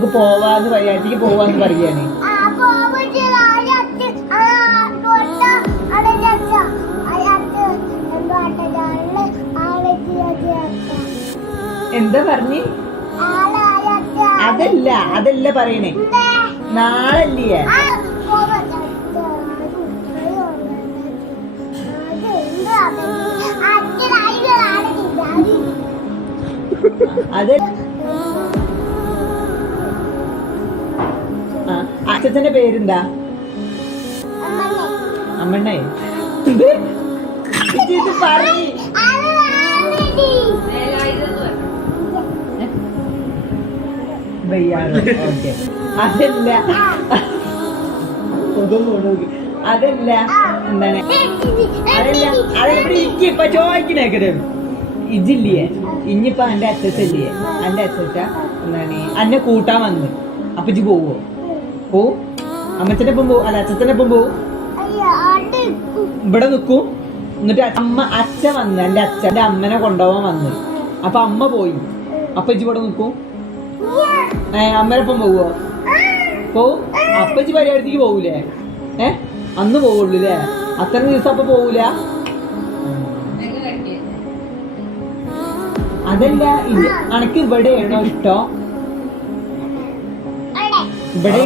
നമുക്ക് പോവാന്ന് പറയാ പോവാന്ന് പറയാണ്. എന്താ പറഞ്ഞ്? അതല്ല പറയണേ, നാളല്ലേ? അത് അച്ഛന്റെ പേരെന്താ? അമ്മണ്ണേ. ഇത് പറയ്. അതല്ല അതല്ല എന്താണ് ഇപ്പൊ ചോദിക്കണേക്കരും. ഇജില്ലേ ഇനിയിപ്പൊ എന്റെ അച്ഛല്ലേ, എന്റെ അച്ഛച്ച എന്താണ് എന്നെ കൂട്ടാൻ വന്ന് അപ്പൊ ഇജ്ജ് പോവോ? പോവും? അമ്മച്ചനൊപ്പം പോവും? അല്ല അച്ഛനൊപ്പം പോവും? ഇവിടെ നിക്കും. എന്നിട്ട് അച്ഛൻ വന്ന് എന്റെ അച്ഛന്റെ അമ്മനെ കൊണ്ടുപോകാൻ വന്ന് അപ്പൊ അമ്മ പോയി, അപ്പൊ ഇജ്ജ് ഇവിടെ നിക്കും? അമ്മനൊപ്പം പോവോ? പോവും. അപ്പൊ ഇജ്ജ് പരിപാടിക്ക് പോവൂലേ? അന്ന് പോവുള്ളൂ അല്ലേ? അത്ര ദിവസം അപ്പൊ പോവൂല? അതല്ല, അനക്ക് ഇവിടെയാണോ ഇഷ്ടം? ഇവിടെ